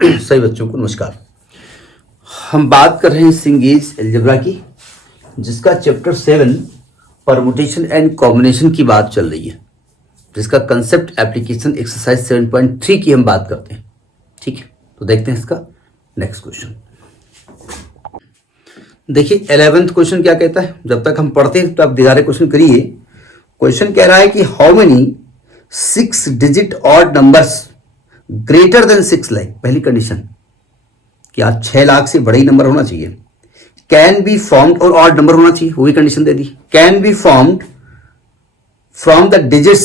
सभी बच्चों को नमस्कार। हम बात कर रहे हैं सिंगेज अलजेब्रा की, जिसका चैप्टर 7 परमुटेशन एंड कॉम्बिनेशन की बात चल रही है, जिसका कंसेप्ट एप्लीकेशन एक्सरसाइज 7.3 की हम बात करते हैं। ठीक है, तो देखते हैं इसका नेक्स्ट क्वेश्चन। देखिए 11th क्वेश्चन क्या कहता है, जब तक हम पढ़ते हैं तो आप दोबारा क्वेश्चन करिए। क्वेश्चन कह रहा है कि how many 6 digit odd numbers greater than 6 lakh. पहली कंडीशन कि आप 6 लाख से बड़ा ही नंबर होना चाहिए। कैन बी फॉर्म्ड और ऑड नंबर होना चाहिए, वो भी condition they the. Can be formed from the digits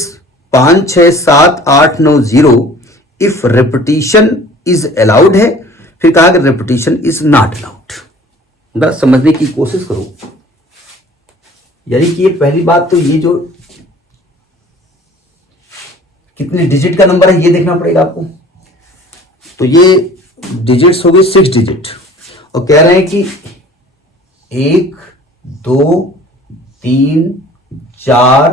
5 6 7 8 9 0 if repetition is allowed है। फिर कहा कि रेपिटेशन इज नॉट अलाउड। बस समझने की कोशिश करो, यानी कि ये पहली बात तो ये जो कितने डिजिट का नंबर है ये देखना पड़ेगा आपको। तो ये डिजिट्स हो गए 6 डिजिट, और कह रहे हैं कि 1 2 3 4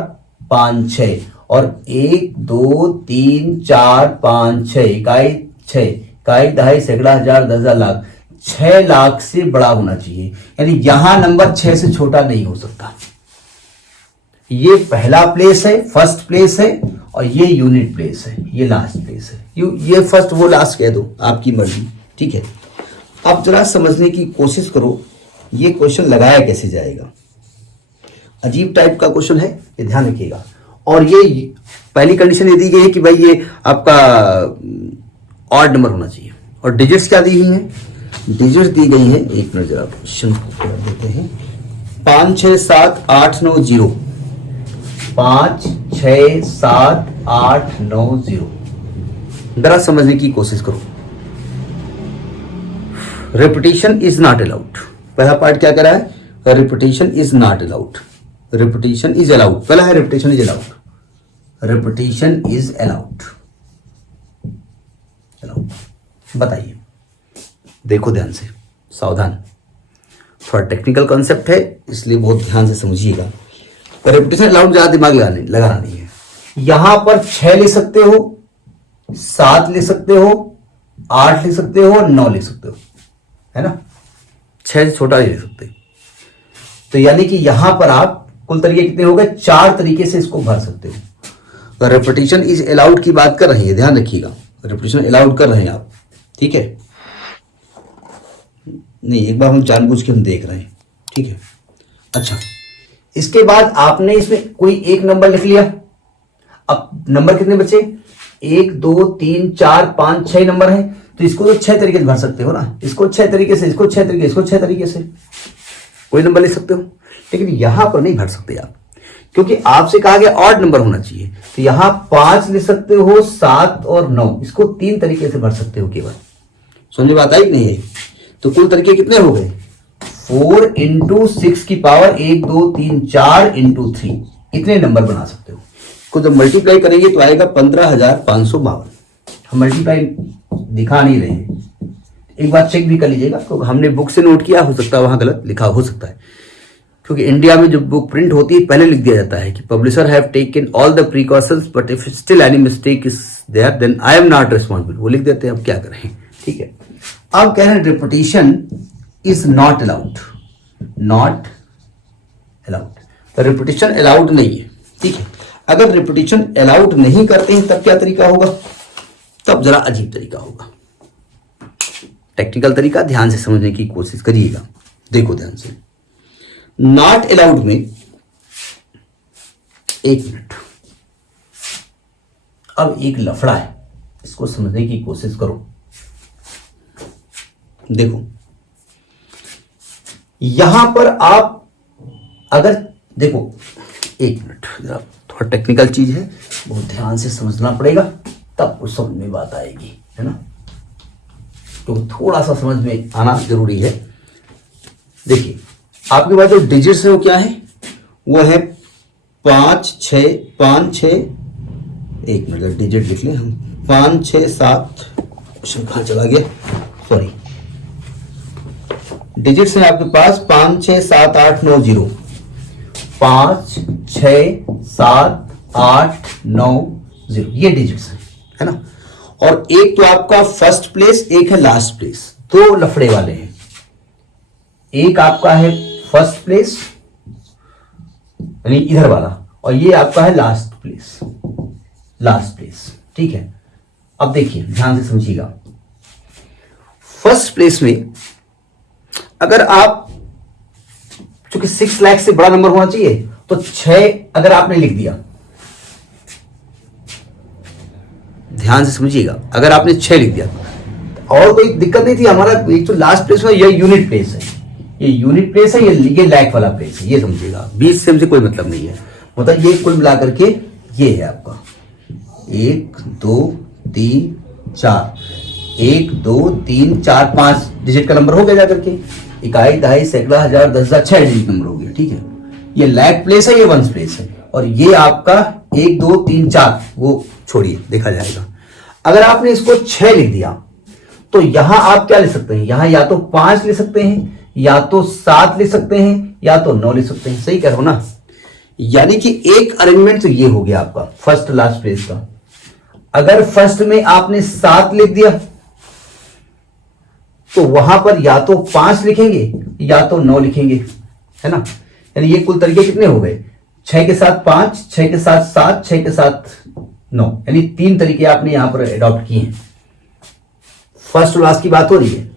5 6 और 1 2 3 4 5 6 इकाई 6 इकाई दहाई सैकड़ा हजार 10,000 लाख 6 लाख से बड़ा होना चाहिए। यानी यहां नंबर 6 से छोटा नहीं हो सकता। ये पहला प्लेस है, फर्स्ट प्लेस है, और ये यूनिट प्लेस है, ये लास्ट प्लेस है। ये फर्स्ट वो लास्ट कह दो, आपकी मर्जी। ठीक है, अब जरा समझने की कोशिश करो ये क्वेश्चन लगाया कैसे जाएगा। अजीब टाइप का क्वेश्चन है, ये ध्यान रखिएगा। और ये पहली कंडीशन ये दी गई है कि भाई ये आपका ऑड नंबर होना चाहिए। और डिजिट्स क्या दी गई हैं? डिजिट्स दी गई हैं, एक मिनट जरा क्वेश्चन को कर देते हैं। 5 6 7 8 9 0 5 6 7 8 9 0। जरा समझने की कोशिश करो। Repetition is not allowed. पहला पार्ट क्या कर रहा है? Repetition is not allowed, repetition is allowed. पहला है repetition is allowed, repetition is allowed. बताइए, देखो ध्यान से, सावधान। थोड़ा टेक्निकल कॉन्सेप्ट है, इसलिए बहुत ध्यान से समझिएगा। रिपीटेशन अलाउड ज्यादा दिमाग लगाना नहीं है। यहां पर 6 ले सकते हो, 7 ले सकते हो, 8 ले सकते हो, 9 ले सकते हो, है ना। 6 से छोटा नहीं ले सकते। तो यानी कि यहां पर आप कुल तरीके कितने हो गए? 4 तरीके से इसको भर सकते हो। तो रिपीटेशन इज अलाउड की बात कर रहे हैं, ध्यान रखिएगा। रिपीटेशन अलाउड कर रहे हैं आप, ठीक है। नहीं, एक बार हम जानबूझ के हम देख रहे हैं, ठीक है। अच्छा, इसके बाद आपने इसमें कोई एक नंबर लिख लिया। अब नंबर कितने बचे? 1 2 3 4 5 6 नंबर है। तो इसको तो 6 तरीके से भर सकते हो ना। इसको 6 तरीके से, इसको 6 तरीके, इसको 6 तरीके से कोई नंबर लिख सकते हो। लेकिन यहां पर नहीं भर सकते आप, क्योंकि आपसे कहा गया ऑड नंबर होना चाहिए। तो यहां 5 ले सकते हो, 7 और 9, इसको 3 तरीके से भर सकते हो केवल। समझ बात आई कि नहीं है? तो कुल तरीके कितने हो गए? 4 × 6 की पावर 1 2 3 4 × 3, इतने नंबर बना सकते हो। को जब मल्टीप्लाई करेंगे तो आएगा 15,552। हम मल्टीप्लाई दिखा नहीं रहे हैं, एक बार चेक भी कर लीजिएगा, क्योंकि हमने बुक से नोट किया, हो सकता है वहां गलत लिखा हो सकता है। क्योंकि इंडिया में जब बुक प्रिंट होती है पहले लिख दिया जाता है कि publisher have taken all the precautions but if still any mistake is there then I am not responsible. वो लिख देते हैं, अब क्या करें, ठीक है। अब कह रहे हैं repetition is not allowed, not allowed. Repetition allowed नहीं है, ठीक है। अगर रिपीटेशन अलाउड नहीं करते हैं तब क्या तरीका होगा? तब जरा अजीब तरीका होगा, टेक्निकल तरीका। ध्यान से समझने की कोशिश करिएगा, देखो ध्यान से। नॉट अलाउड में, एक मिनट, अब एक लफड़ा है, इसको समझने की कोशिश करो। देखो यहां पर आप अगर देखो, एक मिनट, जरा थोड़ा टेक्निकल चीज है, बहुत ध्यान से समझना पड़ेगा, तब कुछ समझ में बात आएगी, है ना। तो थोड़ा सा समझ में आना जरूरी है। देखिए आपके पास जो डिजिट्स है वो क्या है? वो है 5 6 5 6, एक मिनट डिजिट लिख लें हम, 5 6 7, कहां चला गया, सॉरी। डिजिट्स है आपके पास 5 6 7 8 9 0, 5 6 7 8 9 0, ये डिजिट्स है ना। और एक तो आपका फर्स्ट प्लेस, एक है लास्ट प्लेस, दो लफड़े वाले हैं। एक आपका है फर्स्ट प्लेस यानी इधर वाला, और ये आपका है लास्ट प्लेस, लास्ट प्लेस, ठीक है। अब देखिए ध्यान से समझिएगा, फर्स्ट प्लेस में अगर आप, चूंकि 6 लाख से बड़ा नंबर होना चाहिए, तो 6 अगर आपने लिख दिया, ध्यान से समझिएगा, अगर आपने 6 लिख दिया और कोई दिक्कत नहीं थी। हमारा एक तो लास्ट प्लेस में ये यूनिट प्लेस है, ये यूनिट प्लेस है, ये लाख वाला प्लेस है, ये समझिएगा। 20 से हमसे कोई मतलब नहीं है, मतलब ये कुल मिला करके ये है आपका 1 2 3 4, 1 2 3 4 5 डिजिट का नंबर हो गया जाकर के, इकाई, दहाई, सैकड़ा, हजार, 10,000, 6 डिजिट नंबर हो गया, ठीक है। ये लाख प्लेस है, ये वंस प्लेस है, और ये आपका 1 2 3 4 वो छोड़िए, देखा जाएगा। अगर आपने इसको 6 लिख दिया तो यहां आप क्या लिख सकते हैं, यहां या तो 5 लिख सकते हैं, या तो 7 लिख सकते हैं, या तो 9 लिख सकते हैं। सही कह रहा हूं ना? यानी कि एक अरेंजमेंट तो ये हो गया आपका फर्स्ट लास्ट प्लेस का। अगर फर्स्ट में आपने 7 लिख दिया तो वहां पर या तो 5 लिखेंगे या तो 9 लिखेंगे, है ना। यानी ये कुल तरीके कितने हो गए, 6 के साथ 5, 6 के साथ 7, 6 के साथ 9, यानी 3 तरीके आपने यहां पर एडॉप्ट किए हैं। फर्स्ट लास्ट की बात हो रही है,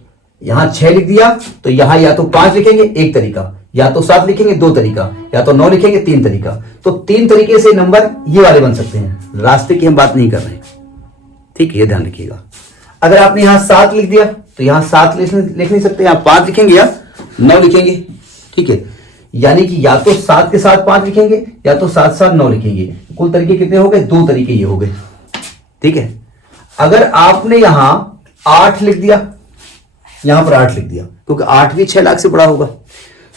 यहां 6 लिख दिया तो यहां या तो 5 लिखेंगे एक तरीका, या तो 7 लिखेंगे 2 तरीका, या तो 9 लिखेंगे 3 तरीका। तो 3 तरीके से नंबर ये वाले बन सकते हैं, रास्ते की हम बात नहीं कर रहे हैं, ठीक है, ये ध्यान रखिएगा। अगर आपने यहां 7 लिख दिया तो यहां 7 लिख नहीं सकते, यहां 5 लिखेंगे या 9 लिखेंगे, ठीक है। यानी कि या तो 7 के साथ 5 लिखेंगे या तो 7 साथ 9 लिखेंगे। कुल तरीके कितने हो गए, 2 तरीके ये हो गए, ठीक है। अगर आपने यहां 8 लिख दिया, यहां पर 8 लिख दिया, क्योंकि 8 भी 6 लाख से बड़ा होगा,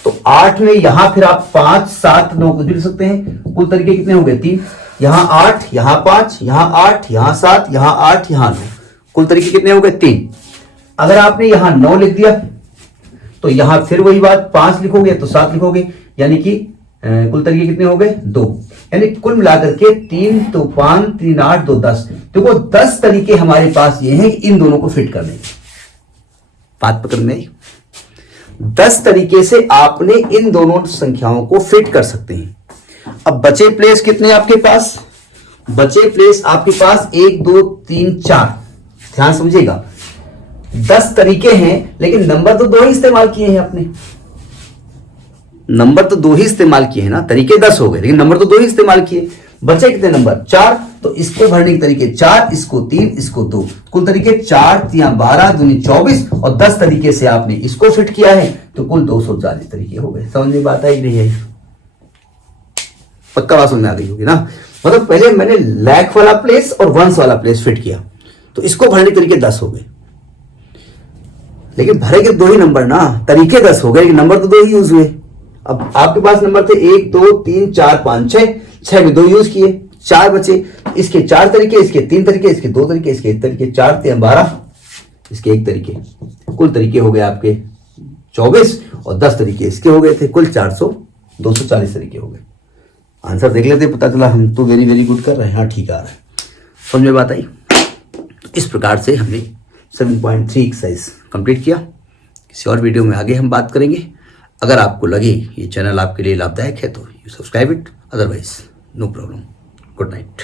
तो 8 में यहां फिर आप 5 7 9 को जुड़ सकते हैं। कुल तरीके कितने हो गए, 3, यहां 8, यहां 5, यहां 8, यहां 7, यहां 8, यहां 9, कुल तरीके कितने हो गए, 3। अगर आपने यहां 9 लिख दिया तो यहां फिर वही बात, 5 लिखोगे तो 7 लिखोगे, यानी कि कुल तरीके कितने हो गए, 2। यानी कुल मिलाकर के 3 तो 5 3 8 2 10, देखो 10 तरीके हमारे पास ये हैं इन दोनों को फिट करने के। बात पकड़ में आई? 10 तरीके से आपने इन दोनों संख्याओं को फिट कर सकते हैं। अब बचे प्लेस कितने आपके पास, बचे प्लेस आपके पास 1 2 3 4, ध्यान समझिएगा। 10 तरीके हैं लेकिन नंबर तो 2 ही इस्तेमाल किए हैं आपने, नंबर तो 2 ही इस्तेमाल किए हैं ना, तरीके 10 हो गए लेकिन नंबर तो 2 ही इस्तेमाल किए। बचे कितने नंबर, 4, तो इसको भरने के तरीके 4, इसको 3, इसको 2, कुल तरीके 4 3 12 दूनी 24, और 10 तरीके से आपने इसको फिट किया है तो कुल 240 तरीके हो गए। समझ में बात आई नहीं आई? पक्का बात समझ में आ गई होगी ना। मतलब पहले मैंने लाख वाला प्लेस और वंस वाला प्लेस फिट किया तो इसको भरने के तरीके 10 हो गए, लेकिन भरे के 2 ही नंबर ना, तरीके 10 हो गए लेकिन नंबर तो 2 ही यूज हुए। अब आपके पास नंबर थे 1 2 3 4 5 6, 6 में 2 यूज किए, 4 बचे। इसके 4 तरीके, इसके 3 तरीके, इसके 2 तरीके, इसके 1 तरीके, 4 3 12, इसके 1 तरीके, कुल तरीके हो गए आपके 24, और 10 तरीके इसके हो गए थे, कुल 240 तरीके हो गए। आंसर देख लेते, पता चला हम तो वेरी वेरी गुड कर रहे हैं। हाँ ठीक आ रहा है, समझ में बात आई? तो इस प्रकार से हमने 7.3 एक्सरसाइज कंप्लीट किया। किसी और वीडियो में आगे हम बात करेंगे। अगर आपको लगे ये चैनल आपके लिए लाभदायक है तो you subscribe it, otherwise no problem. Good night.